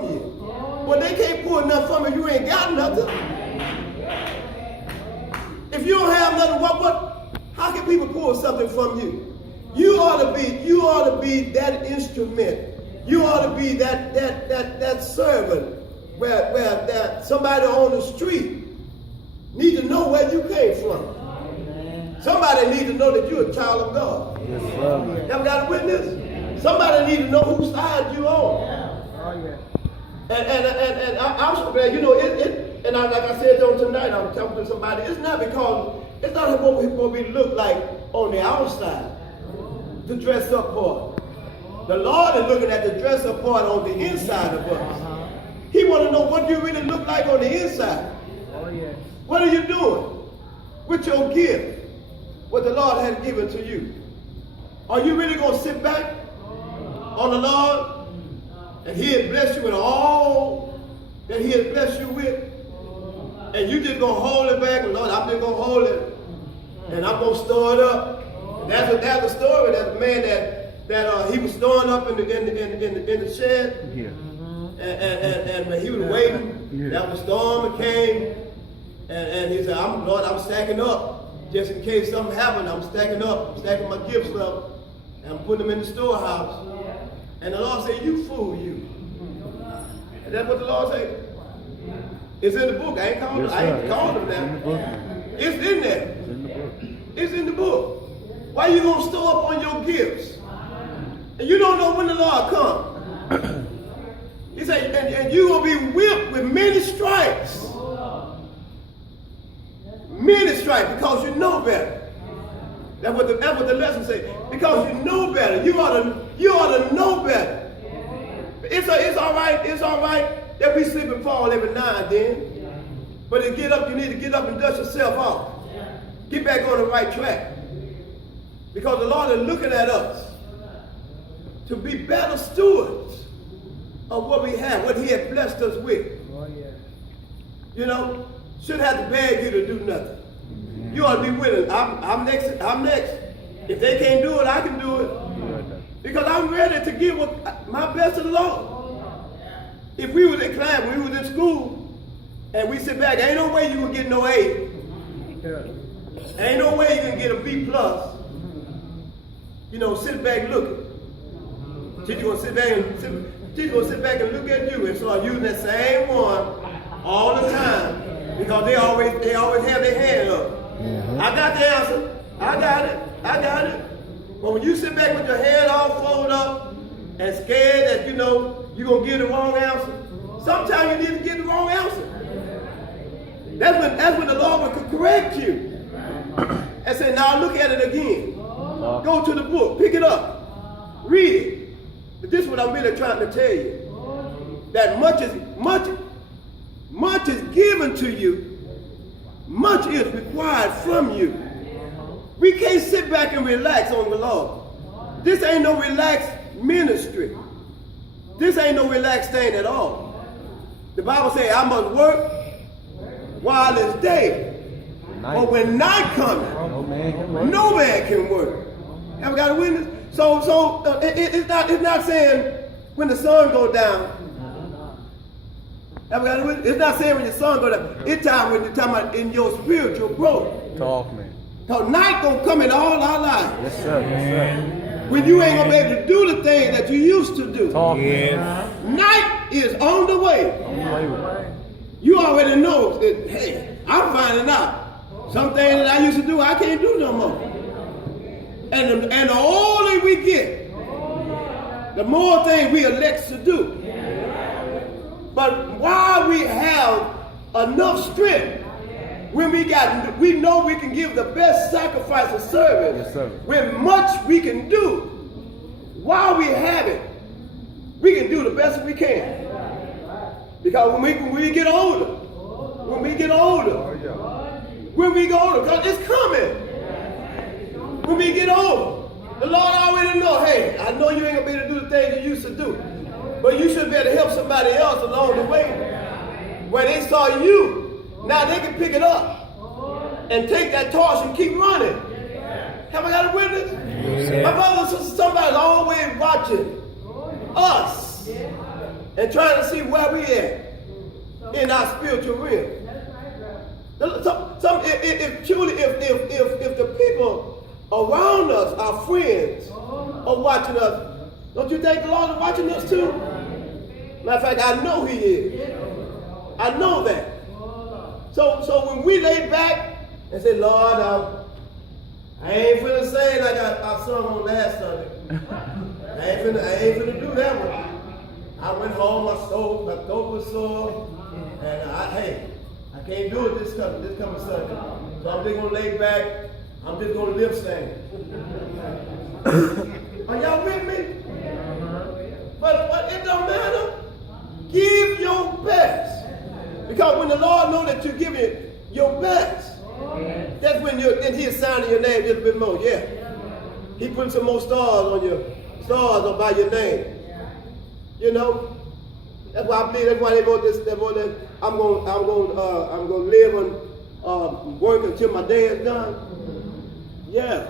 from you. Well, they can't pull nothing from you. You ain't got nothing. If you don't have nothing, how can people pull something from you? You ought to be that instrument. You ought to be that servant where that somebody on the street need to know where you came from. Somebody need to know that you're a child of God. Yes, sir. Ever got a witness? Somebody need to know whose side you on. Oh, yeah. And I'm so glad, you know, and like I said on tonight, I was talking to somebody, it's not what we look like on the outside, the dress up part. The Lord is looking at the dress up part on the inside of us. He want to know what you really look like on the inside. Oh, yeah. What are you doing with your gift? What the Lord has given to you. Are you really going to sit back on the Lord and He'll bless you with all that He has blessed you with? And you just going to hold it back, and Lord, I'm just going to hold it, and I'm going to store it up. And that's a story. That's a man that he was storing up in the shed, Yeah. and when he was waiting, that was storm that came, and he said, Lord, I'm stacking up. Just in case something happened, I'm stacking up. I'm stacking my gifts up. And I'm putting them in the storehouse. And the Lord said, you fool, you. And that's what the Lord said. It's in the book. I ain't called him that. It's in there. It's in the book. It's in the book. Why you going to store up on your gifts? And you don't know when the Lord comes. He said, and you will be whipped with many stripes. Many stripes, because you know better. That's what the lesson says. Because you know better. You ought to know better. It's all right that we slip and fall every now and then. But to get up, you need to get up and dust yourself off. Get back on the right track. Because the Lord is looking at us to be better stewards of what we have, what He has blessed us with. Oh, yeah. You know, shouldn't have to beg you to do nothing. You ought to be willing. I'm next. If they can't do it, I can do it. Because I'm ready to give my best to the Lord. If we was in class, when we was in school, and we sit back, ain't no way you can get no A. Ain't no way you can get a B+. You know, sit back looking. She's gonna sit back and look at you and start using that same one all the time. Because they always have their hand up. I got the answer. I got it. But when you sit back with your head all folded up and scared that you know you're going to get the wrong answer, sometimes you need to get the wrong answer. That's when the Lord will correct you. And say, now look at it again. Go to the book. Pick it up. Read it. But this is what I'm really trying to tell you. That much is given to you. Much is required from you. We can't sit back and relax on the Lord. This ain't no relaxed ministry. This ain't no relaxed thing at all. The Bible says, I must work while it's day. But when night comes, no man can work. Ever got a witness? So it's not saying when the sun goes down. It's not saying when your sun goes down. It's time when you're talking about in your spiritual growth. Talk, man. So night gonna come in all our lives. Yes, sir. Yes, sir. When you ain't gonna be able to do the things that you used to do. Talk, yes. Night is on the way. You already know that, hey, I'm finding out. Some things that I used to do, I can't do no more. And the older we get, the more things we elect to do. But while we have enough strength, when we know we can give the best sacrifice of service, yes, sir. when much we can do, while we have it, we can do the best we can. Because when we get older, because it's coming. When we get older, the Lord already know, hey, I know you ain't gonna be able to do the things you used to do, but you should be able to help somebody else along the way. Where they saw you, now they can pick it up and take that torch and keep running. Have I got a witness? Yes. My brothers and sisters, somebody's always watching us. and trying to see where we at in our spiritual realm. If the people around us, our friends, are watching us, don't you think the Lord is watching us too? Matter of fact, I know He is. I know that. So when we lay back and say, Lord, I ain't finna say like I sung on last Sunday. I ain't finna do that one. I went home, my throat was sore, and I can't do it this coming Sunday. So I'm just gonna lay back. I'm just gonna lip sing. Are y'all with me? But it don't matter. Give your best. Because when the Lord knows that you're giving your best, that's when then He's signing your name just a bit more. Yeah. He put some more stars on by your name. You know? That's why I believe that's why they wrote this. They wrote that I'm gonna live and work until my day is done. Yeah.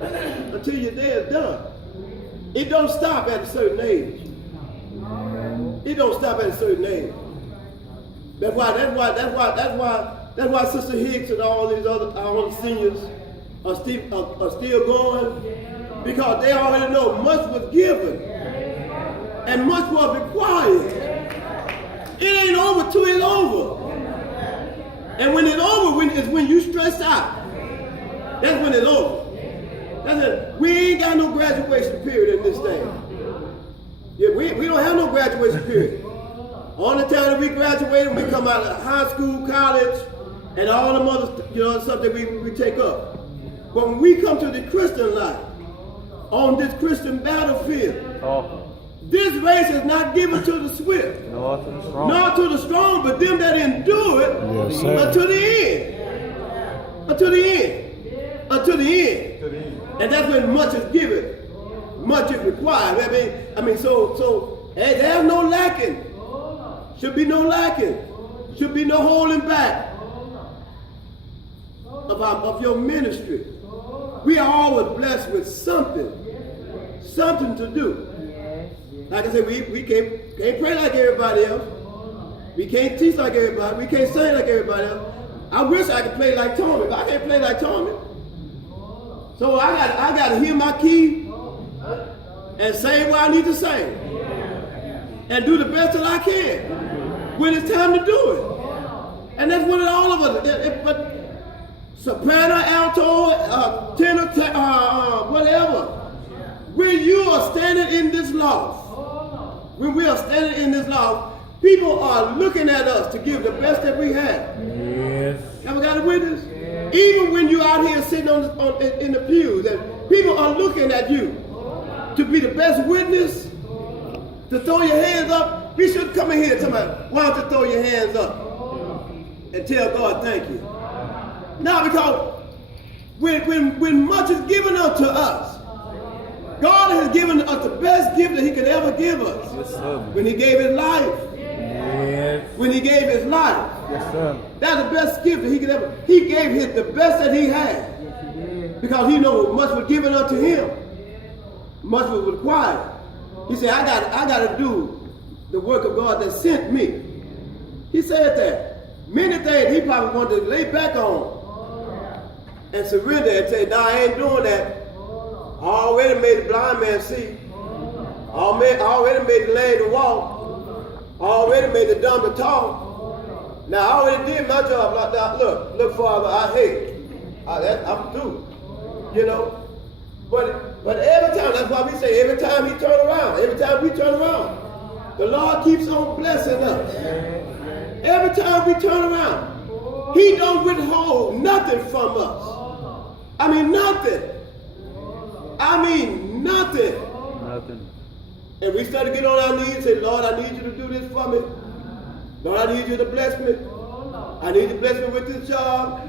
Until your day is done. It don't stop at a certain age. It don't stop at a certain age. That's why Sister Hicks and all these other seniors are still going, because they already know much was given and much was required. It ain't over till it's over. And when it's over, it's when you stress out. That's when it's over. That's it. We ain't got no graduation period in this thing. Yeah, we don't have no graduation period. Only time that we graduate when we come out of high school, college, and all them other stuff that we take up. But when we come to the Christian life, on this Christian battlefield, this race is not given to the swift, nor to the strong, but them that endure it until the end. Until the end. Until the end. And that's when much is given, much is required. I mean, so there's no lacking. Should be no lacking. Should be no holding back of your ministry. We are always blessed with something to do. Like I said, we can't pray like everybody else. We can't teach like everybody. We can't sing like everybody else. I wish I could play like Tommy, but I can't play like Tommy. So I got to hear my key and say what I need to say and do the best that I can when it's time to do it. And that's what all of us. But soprano, alto, tenor, whatever. When you are standing in this loft, when we are standing in this loft, people are looking at us to give the best that we have. Yes. Ever got a witness? Yes. Even when you're out here sitting in the pews, and people are looking at you to be the best witness, to throw your hands up. We should come in here and tell me, why don't you throw your hands up and tell God thank you? Now, because when much is given unto us, God has given us the best gift that He could ever give us. Yes, sir. When He gave His life. Yes. When He gave His life. Yes, sir. That's the best gift that He could ever. He gave the best that He had. Yes, He did. Because He knew much was given unto Him. Much was required. He said, I got to do the work of God that sent me. He said that. Many things He probably wanted to lay back on and surrender and say, no, I ain't doing that. I already made the blind man see. I already made the lame to walk. I already made the dumb to talk. Now, I already did my job. Like that. Look, Father, I'm through. You know? But every time, that's why we say every time we turn around, the Lord keeps on blessing us. Every time we turn around, He don't withhold nothing from us. I mean, nothing. Nothing. And we start to get on our knees and say, Lord, I need you to do this for me. Lord, I need you to bless me. I need you to bless me with this job.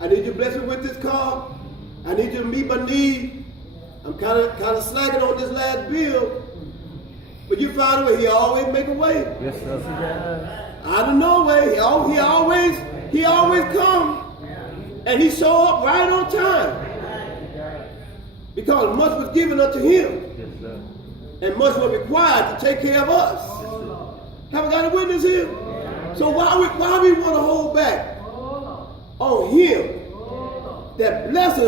I need you to bless me with this car. I need you to meet my need. I'm kind of slacking on this last bill. But you find a way. He always make a way. Yes, sir. Out of no way. He always come. And He show up right on time. Because much was given unto Him. Yes, sir. And much was required to take care of us. Have I got a witness here? So why we want to hold back on him that blesses